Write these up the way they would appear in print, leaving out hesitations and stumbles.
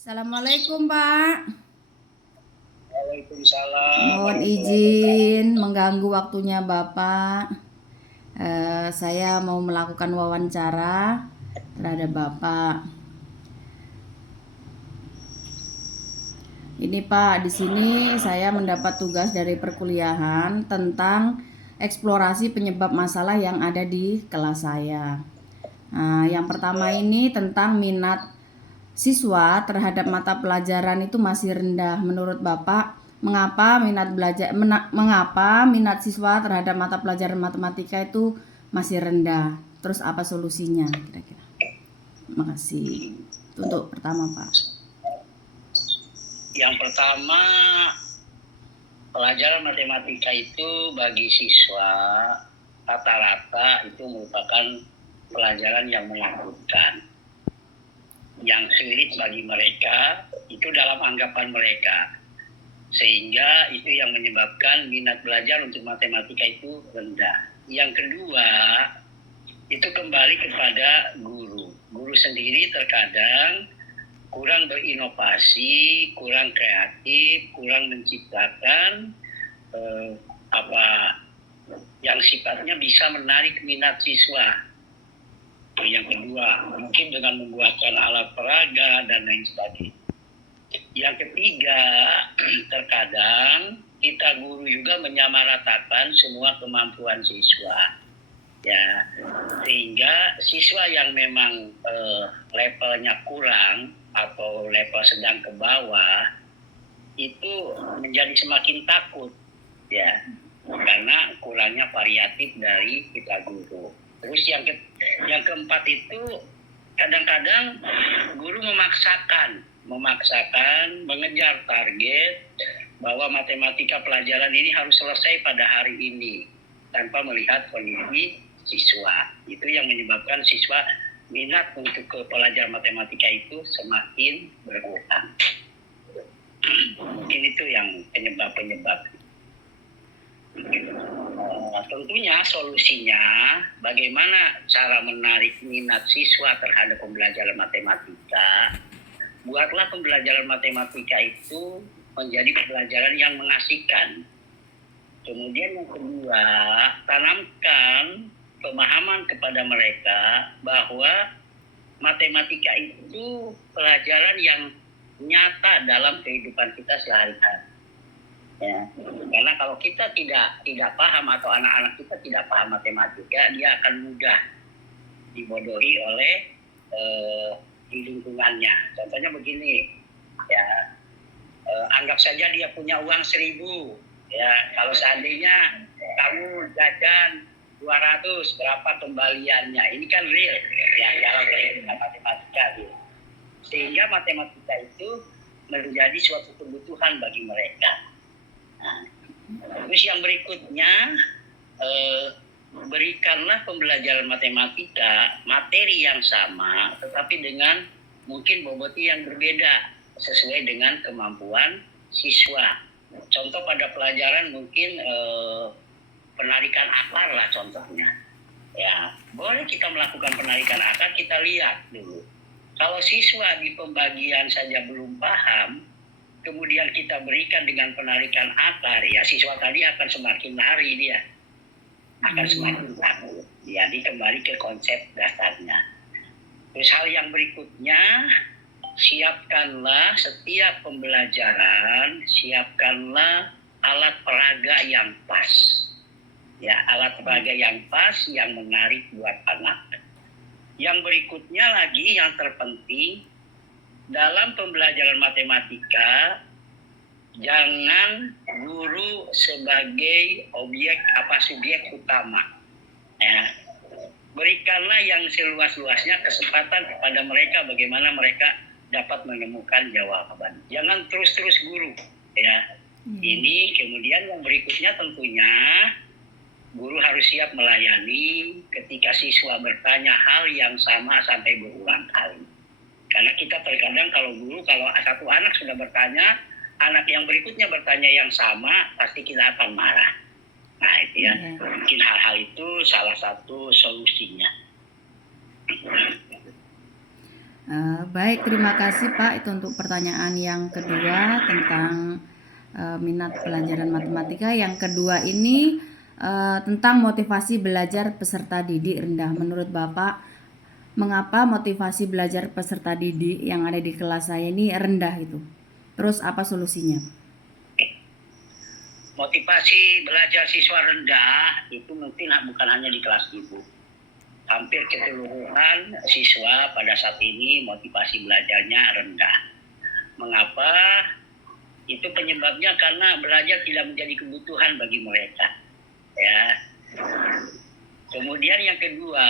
Assalamualaikum Pak. Waalaikumsalam Mohon warahmatullahi izin wabarakatuh. mengganggu waktunya Bapak. Saya mau melakukan wawancara terhadap Bapak. Ini Pak, di sini saya mendapat tugas dari perkuliahan tentang eksplorasi penyebab masalah yang ada di kelas saya. Yang pertama ini tentang minat siswa terhadap mata pelajaran itu masih rendah. Menurut Bapak, mengapa minat siswa terhadap mata pelajaran matematika itu masih rendah? Terus apa solusinya kira-kira? Terima kasih. Untuk pertama, Pak. Yang pertama, pelajaran matematika itu bagi siswa rata-rata itu merupakan pelajaran yang menakutkan, yang sulit bagi mereka itu dalam anggapan mereka, sehingga itu yang menyebabkan minat belajar untuk matematika itu rendah. Yang kedua, itu kembali kepada guru. Guru sendiri terkadang kurang berinovasi, kurang kreatif, kurang menciptakan apa yang sifatnya bisa menarik minat siswa. Yang kedua, mungkin dengan membuatkan alat peraga dan lain sebagainya. Yang ketiga, terkadang kita guru juga menyamaratakan semua kemampuan siswa, ya, sehingga siswa yang memang levelnya kurang atau level sedang ke bawah itu menjadi semakin takut, ya, karena kurangnya variatif dari kita guru. Terus yang keempat itu kadang-kadang guru memaksakan mengejar target bahwa matematika pelajaran ini harus selesai pada hari ini tanpa melihat kondisi siswa. Itu yang menyebabkan siswa minat untuk ke pelajaran matematika itu semakin berkurang. Mungkin itu yang penyebab-penyebab. Tentunya solusinya bagaimana cara menarik minat siswa terhadap pembelajaran matematika. Buatlah pembelajaran matematika itu menjadi pembelajaran yang mengasihkan. Kemudian yang kedua, tanamkan pemahaman kepada mereka bahwa matematika itu pelajaran yang nyata dalam kehidupan kita sehari-hari. Ya, karena kalau kita tidak paham atau anak-anak kita tidak paham matematika, dia akan mudah dibodohi oleh di lingkungannya. Contohnya begini, ya, anggap saja dia punya uang 1.000, ya, kalau seandainya kamu jajan 200, berapa kembaliannya? Ini kan real, ya, dalam kehidupan matematika, ya. Sehingga matematika itu menjadi suatu kebutuhan bagi mereka. Nah, terus yang berikutnya, berikanlah pembelajaran matematika materi yang sama tetapi dengan mungkin bobotnya yang berbeda sesuai dengan kemampuan siswa. Contoh pada pelajaran mungkin penarikan akar lah contohnya. Ya, boleh kita melakukan penarikan akar, kita lihat dulu. Kalau siswa di pembagian saja belum paham, kemudian kita berikan dengan penarikan akar, ya siswa tadi akan semakin lari, dia akan semakin takut. Jadi kembali ke konsep dasarnya. Terus hal yang berikutnya, siapkanlah setiap pembelajaran, siapkanlah alat peraga yang pas. Ya, alat peraga yang pas, yang menarik buat anak. Yang berikutnya lagi yang terpenting, dalam pembelajaran matematika, jangan guru sebagai subjek utama. Ya. Berikanlah yang seluas-luasnya kesempatan kepada mereka bagaimana mereka dapat menemukan jawaban. Jangan terus-terus guru, ya. Ini kemudian yang berikutnya tentunya guru harus siap melayani ketika siswa bertanya hal yang sama sampai berulang kali. Karena kita terkadang kalau satu anak sudah bertanya, anak yang berikutnya bertanya yang sama, pasti kita akan marah. Nah itu ya, mungkin hal-hal itu salah satu solusinya. Baik, terima kasih Pak. Itu untuk pertanyaan yang kedua tentang minat pelajaran matematika. Yang kedua ini tentang motivasi belajar peserta didik rendah. Menurut Bapak, mengapa motivasi belajar peserta didik yang ada di kelas saya ini rendah itu? Terus apa solusinya? Motivasi belajar siswa rendah itu mungkin bukan hanya di kelas ibu. Hampir keseluruhan siswa pada saat ini motivasi belajarnya rendah. Mengapa? Itu penyebabnya karena belajar tidak menjadi kebutuhan bagi mereka. Ya. Kemudian yang kedua,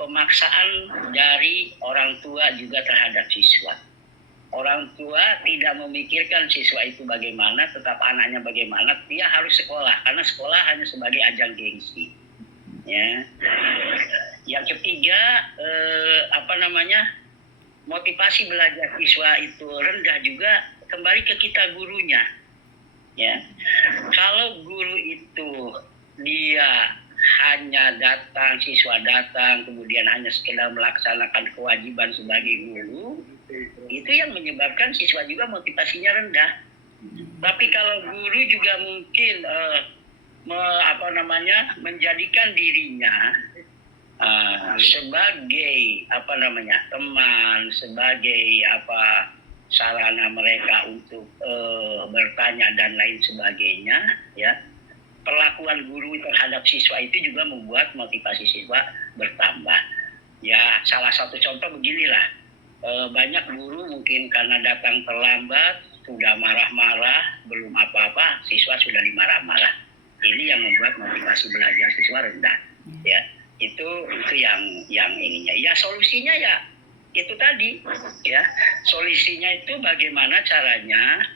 pemaksaan dari orang tua juga terhadap siswa. Orang tua tidak memikirkan siswa itu bagaimana, tetap anaknya bagaimana, dia harus sekolah karena sekolah hanya sebagai ajang gengsi. Ya. Yang ketiga, motivasi belajar siswa itu rendah juga kembali ke kita gurunya. Ya, kalau guru itu dia hanya datang, siswa datang, kemudian hanya sekedar melaksanakan kewajiban sebagai guru, itu yang menyebabkan siswa juga motivasinya rendah. Tapi kalau guru juga mungkin menjadikan dirinya sebagai teman, sebagai sarana mereka untuk bertanya dan lain sebagainya, ya. Perlakuan guru terhadap siswa itu juga membuat motivasi siswa bertambah. Ya, salah satu contoh beginilah. Banyak guru mungkin karena datang terlambat, sudah marah-marah, belum apa-apa, siswa sudah dimarah-marah. Ini yang membuat motivasi belajar siswa rendah. Ya, itu yang ininya. Ya, solusinya ya itu tadi. Ya, solusinya itu bagaimana caranya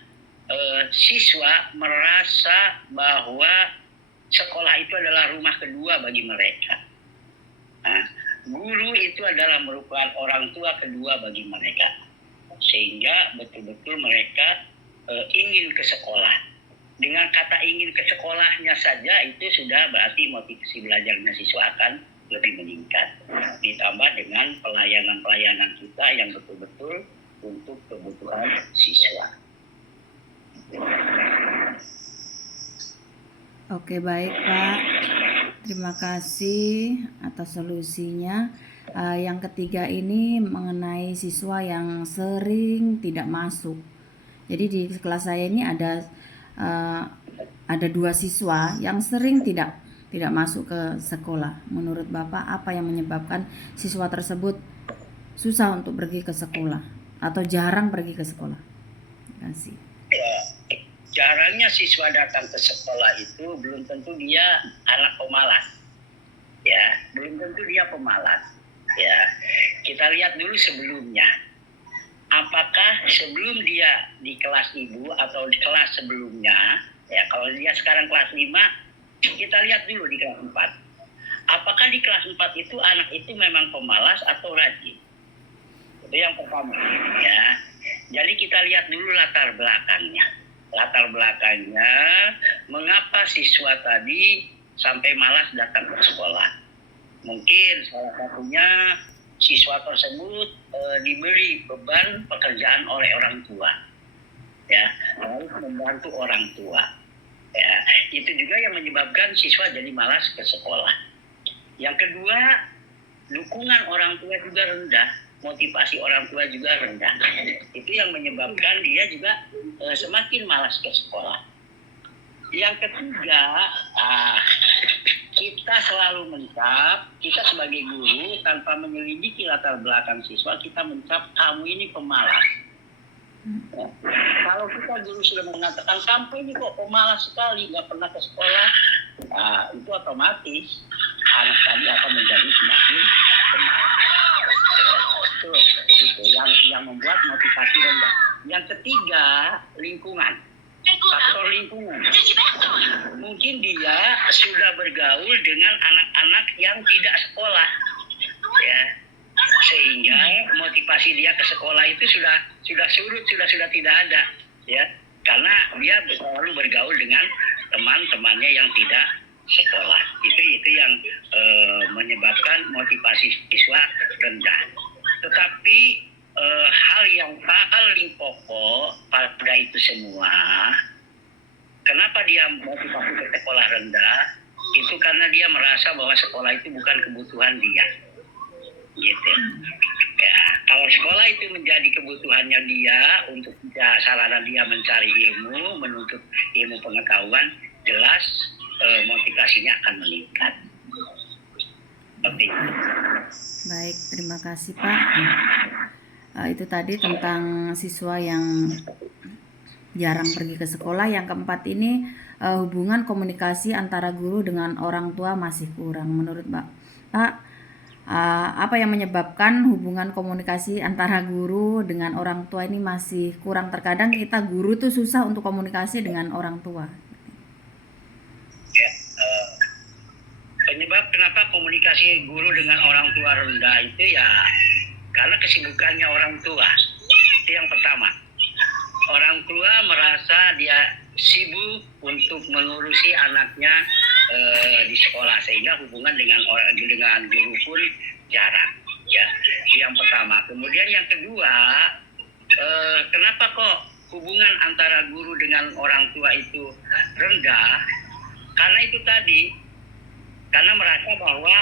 siswa merasa bahwa sekolah itu adalah rumah kedua bagi mereka. Nah, guru itu adalah merupakan orang tua kedua bagi mereka, sehingga betul-betul mereka ingin ke sekolah. Dengan kata ingin ke sekolahnya saja itu sudah berarti motivasi belajarnya siswa akan lebih meningkat. Ditambah dengan pelayanan-pelayanan kita yang betul-betul untuk kebutuhan siswa. Oke, baik Pak. Terima kasih atas solusinya. Yang ketiga ini mengenai siswa yang sering tidak masuk. Jadi di kelas saya ini ada 2 siswa yang sering tidak masuk ke sekolah. Menurut Bapak apa yang menyebabkan siswa tersebut susah untuk pergi ke sekolah atau jarang pergi ke sekolah? Terima kasih. Jarangnya siswa datang ke sekolah itu belum tentu dia anak pemalas. Ya, belum tentu dia pemalas. Ya, kita lihat dulu sebelumnya. Apakah sebelum dia di kelas ibu atau di kelas sebelumnya, ya kalau dia sekarang kelas 5, kita lihat dulu di kelas 4. Apakah di kelas 4 itu anak itu memang pemalas atau rajin? Itu yang pertama, ya. Jadi kita lihat dulu latar belakangnya. Latar belakangnya, mengapa siswa tadi sampai malas datang ke sekolah. Mungkin salah satunya siswa tersebut diberi beban pekerjaan oleh orang tua, ya, harus membantu orang tua. Ya, itu juga yang menyebabkan siswa jadi malas ke sekolah. Yang kedua, dukungan orang tua juga rendah, motivasi orang tua juga rendah. Itu yang menyebabkan dia juga semakin malas ke sekolah. Yang ketiga, kita selalu mencap, kita sebagai guru tanpa menyelidiki latar belakang siswa, kita mencap kamu ini pemalas. Ya. Kalau kita guru sudah mengatakan kamu ini kok pemalas sekali, nggak pernah ke sekolah, itu otomatis anak tadi akan menjadi semakin pemalas. Itu yang membuat motivasi rendah. Yang ketiga, lingkungan. Faktor lingkungan. Mungkin dia sudah bergaul dengan anak-anak yang tidak sekolah, ya, sehingga motivasi dia ke sekolah itu sudah surut, sudah tidak ada, ya, karena dia selalu bergaul dengan teman-temannya yang tidak sekolah. Itu yang menyebabkan motivasi siswa rendah. Tetapi hal yang paling pokok pada itu semua, kenapa dia motivasi ke sekolah rendah? Itu karena dia merasa bahwa sekolah itu bukan kebutuhan dia, gitu. Ya, kalau sekolah itu menjadi kebutuhannya dia untuk sarana dia mencari ilmu, menuntut ilmu pengetahuan, jelas motivasinya akan meningkat. Seperti itu. Baik, terima kasih Pak. Itu tadi tentang siswa yang jarang pergi ke sekolah. Yang keempat ini hubungan komunikasi antara guru dengan orang tua masih kurang. Menurut Pak, apa yang menyebabkan hubungan komunikasi antara guru dengan orang tua ini masih kurang? Terkadang kita guru tuh susah untuk komunikasi dengan orang tua. Ya, penyebab kenapa komunikasi guru dengan orang tua rendah itu ya karena kesibukannya orang tua. Itu yang pertama. Orang tua merasa dia sibuk untuk mengurusi anaknya di sekolah, sehingga hubungan dengan guru pun jarang. Ya, itu yang pertama. Kemudian yang kedua, kenapa kok hubungan antara guru dengan orang tua itu rendah? Karena itu tadi, karena merasa bahwa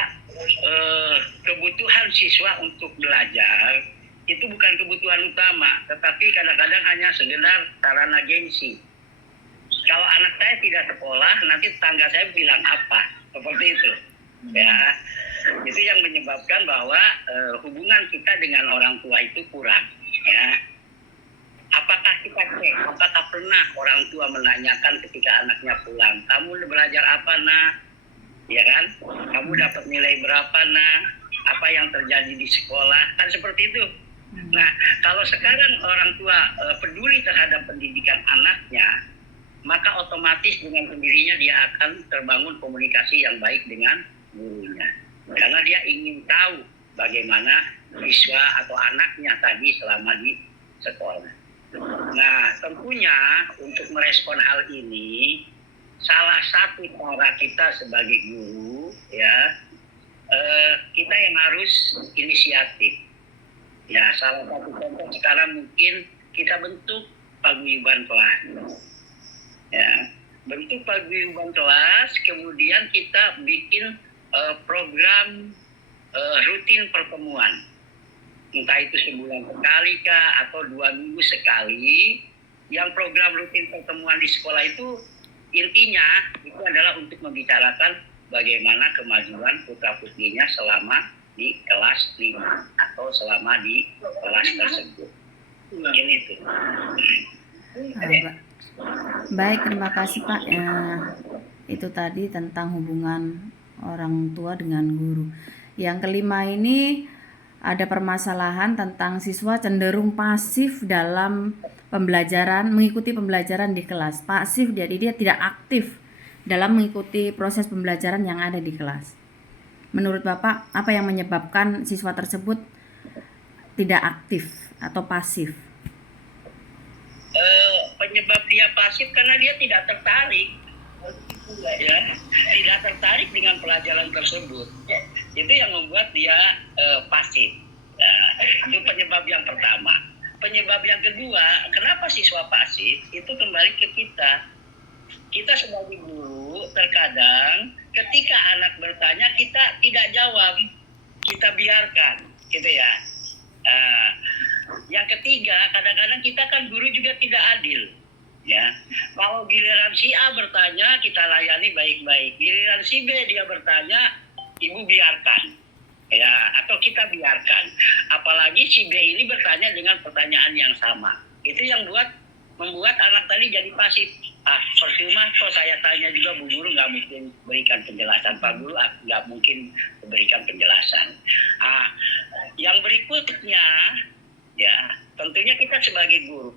kebutuhan siswa untuk belajar itu bukan kebutuhan utama, tetapi kadang-kadang hanya sekedar sarana gengsi. Kalau anak saya tidak sekolah, nanti tetangga saya bilang apa? Seperti itu. Ya, itu yang menyebabkan bahwa hubungan kita dengan orang tua itu kurang. Ya, apakah kita cek? Apakah pernah orang tua menanyakan ketika anaknya pulang, kamu belajar apa nak? Ya kan? Kamu dapat nilai berapa nak? Apa yang terjadi di sekolah? Kan seperti itu. Nah, kalau sekarang orang tua peduli terhadap pendidikan anaknya, maka otomatis dengan sendirinya dia akan terbangun komunikasi yang baik dengan gurunya. Karena dia ingin tahu bagaimana siswa atau anaknya tadi selama di sekolah. Nah, tentunya untuk merespon hal ini, salah satu cara kita sebagai guru, ya, kita yang harus inisiatif. Ya, salah satu contoh sekarang mungkin kita bentuk paguyuban kelas. Ya, bentuk paguyuban kelas, kemudian kita bikin program rutin pertemuan. Entah itu sebulan sekali kah atau 2 minggu sekali. Yang program rutin pertemuan di sekolah itu intinya itu adalah untuk membicarakan bagaimana kemajuan putra-putrinya selama di kelas 5 atau selama di kelas tersebut. Mungkin itu. Baik, terima kasih Pak. Itu tadi tentang hubungan orang tua dengan guru. Yang kelima ini ada permasalahan tentang siswa cenderung pasif dalam pembelajaran, mengikuti pembelajaran di kelas. Pasif, jadi dia tidak aktif dalam mengikuti proses pembelajaran yang ada di kelas. Menurut Bapak, apa yang menyebabkan siswa tersebut tidak aktif atau pasif? Penyebab dia pasif karena dia tidak tertarik, ya, tidak tertarik dengan pelajaran tersebut. Itu yang membuat dia pasif. Ya, itu penyebab yang pertama. Penyebab yang kedua, kenapa siswa pasif? Itu kembali ke kita. Kita sebagai guru terkadang ketika anak bertanya kita tidak jawab, kita biarkan, gitu ya. Yang ketiga, kadang-kadang kita kan guru juga tidak adil, ya. Kalau giliran si A bertanya kita layani baik-baik, giliran si B dia bertanya ibu biarkan, ya, atau kita biarkan. Apalagi si B ini bertanya dengan pertanyaan yang sama, itu yang membuat anak tadi jadi pasif. Percuma kok saya tanya juga, Bu Guru nggak mungkin berikan penjelasan, Pak Guru nggak mungkin berikan penjelasan. Yang berikutnya, ya, tentunya kita sebagai guru,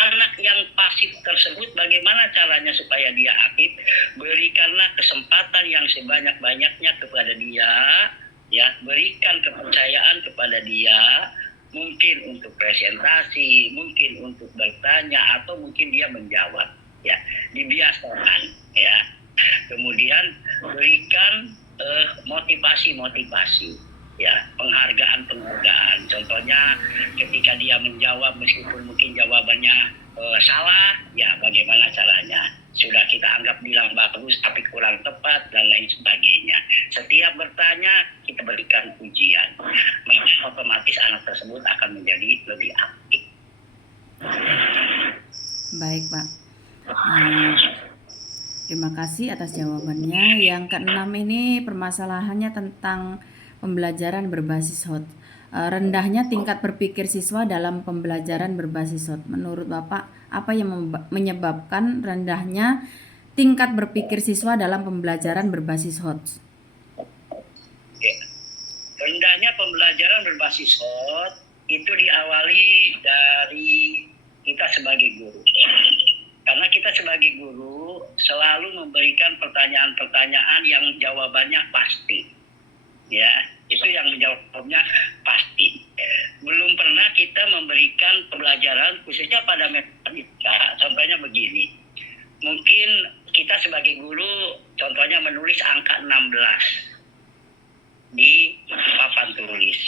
anak yang pasif tersebut bagaimana caranya supaya dia aktif? Berikanlah kesempatan yang sebanyak-banyaknya kepada dia, ya, berikan kepercayaan kepada dia. Mungkin untuk presentasi, mungkin untuk bertanya, atau mungkin dia menjawab, ya, dibiasakan, ya. Kemudian berikan motivasi. ya, penghargaan. Contohnya ketika dia menjawab meskipun mungkin jawabannya salah, ya bagaimana caranya, sudah kita anggap bilang bagus tapi kurang tepat dan lain sebagainya. Setiap bertanya kita berikan pujian, maka otomatis anak tersebut akan menjadi lebih aktif. Baik, Pak. Terima kasih atas jawabannya. Yang keenam ini permasalahannya tentang pembelajaran berbasis HOT. Rendahnya tingkat berpikir siswa dalam pembelajaran berbasis HOT. Menurut Bapak, apa yang menyebabkan rendahnya tingkat berpikir siswa dalam pembelajaran berbasis HOT? Rendahnya pembelajaran berbasis HOT itu diawali dari kita sebagai guru. Karena kita sebagai guru selalu memberikan pertanyaan-pertanyaan yang jawabannya pasti. Ya, itu yang menjawabnya pasti. Belum pernah kita memberikan pembelajaran khususnya pada matematika. Contohnya begini. Mungkin kita sebagai guru contohnya menulis angka 16 di papan tulis.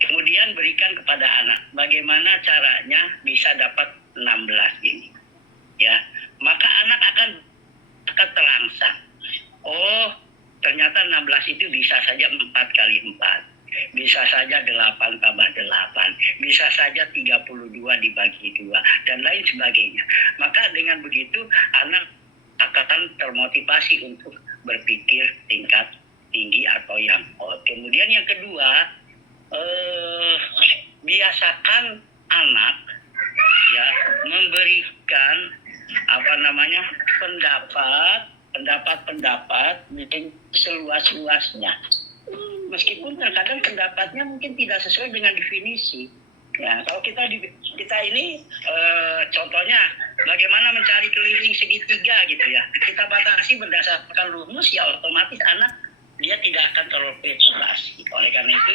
Kemudian berikan kepada anak bagaimana caranya bisa dapat 16 ini. Ya, maka anak akan terangsang. Oh, ternyata 16 itu bisa saja 4 kali 4. Bisa saja 8 tambah 8. Bisa saja 32 dibagi 2 dan lain sebagainya. Maka dengan begitu anak akan termotivasi untuk berpikir tingkat tinggi atau yang kemudian yang kedua, biasakan anak ya memberikan pendapat mungkin seluas-luasnya, meskipun terkadang pendapatnya mungkin tidak sesuai dengan definisi. Ya, kalau kita ini contohnya bagaimana mencari keliling segitiga gitu ya, kita batasi berdasarkan rumus, ya otomatis anak dia tidak akan terprovokasi. Oleh karena itu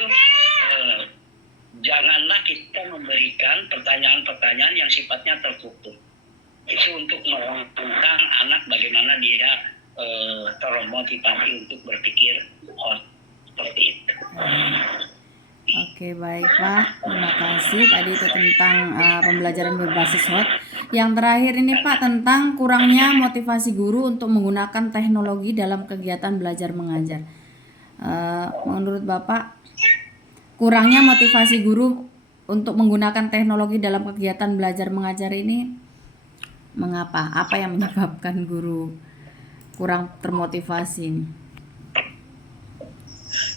janganlah kita memberikan pertanyaan-pertanyaan yang sifatnya tertutup. Itu untuk merangsang anak bagaimana dia termotivasi untuk berpikir seperti itu. Oke, baik Pak. Terima kasih. Tadi itu tentang pembelajaran berbasis HOT. Yang terakhir ini Pak, tentang kurangnya motivasi guru untuk menggunakan teknologi dalam kegiatan belajar mengajar. Menurut Bapak, kurangnya motivasi guru untuk menggunakan teknologi dalam kegiatan belajar mengajar ini mengapa? Apa yang menyebabkan guru kurang termotivasi?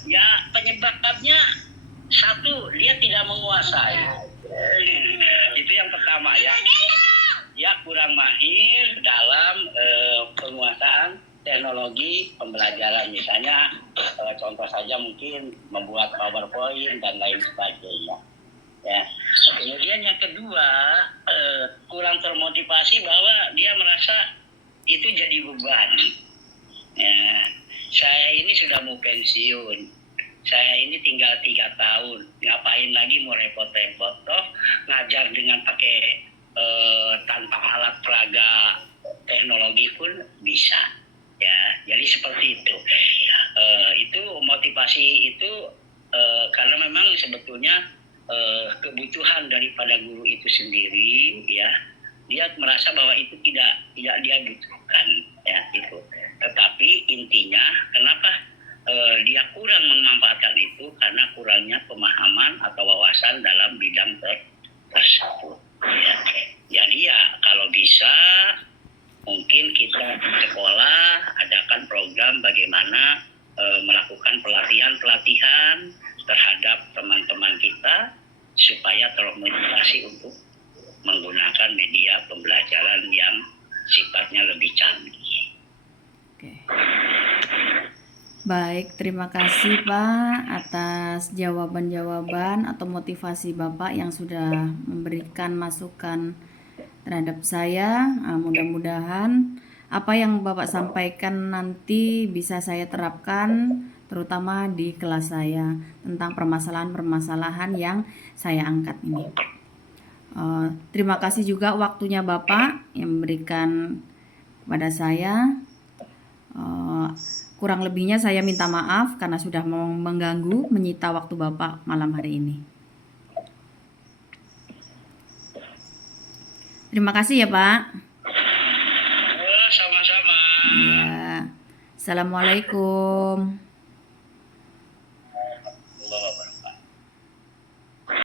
Ya, penyebabnya satu, dia tidak menguasai. Itu yang pertama ya. Dia kurang mahir dalam penguasaan teknologi pembelajaran. Misalnya contoh saja mungkin membuat PowerPoint dan lain sebagainya. Ya. Kemudian yang kedua, kurang termotivasi bahwa dia merasa itu jadi beban. Ya, saya ini sudah mau pensiun, saya ini tinggal 3 tahun, ngapain lagi mau repot-repot, toh ngajar dengan pakai tanpa alat peraga teknologi pun bisa. Ya, jadi seperti itu. Itu motivasi itu karena memang sebetulnya kebutuhan daripada guru itu sendiri, ya, dia merasa bahwa itu tidak dia butuhkan, ya itu. Tetapi intinya kenapa dia kurang memanfaatkan itu, karena kurangnya pemahaman atau wawasan dalam bidang tersebut. Ya. Jadi ya kalau bisa mungkin kita di sekolah adakan program bagaimana melakukan pelatihan terhadap teman-teman kita supaya termotivasi untuk menggunakan media pembelajaran yang sifatnya lebih canggih. Oke. Baik, terima kasih Pak atas jawaban-jawaban atau motivasi Bapak yang sudah memberikan masukan terhadap saya. Mudah-mudahan apa yang Bapak sampaikan nanti bisa saya terapkan terutama di kelas saya tentang permasalahan-permasalahan yang saya angkat ini. Terima kasih juga waktunya Bapak yang memberikan kepada saya. Kurang lebihnya saya minta maaf karena sudah mengganggu, menyita waktu Bapak malam hari ini. Terima kasih ya Pak. Sama-sama. Ya. Assalamualaikum.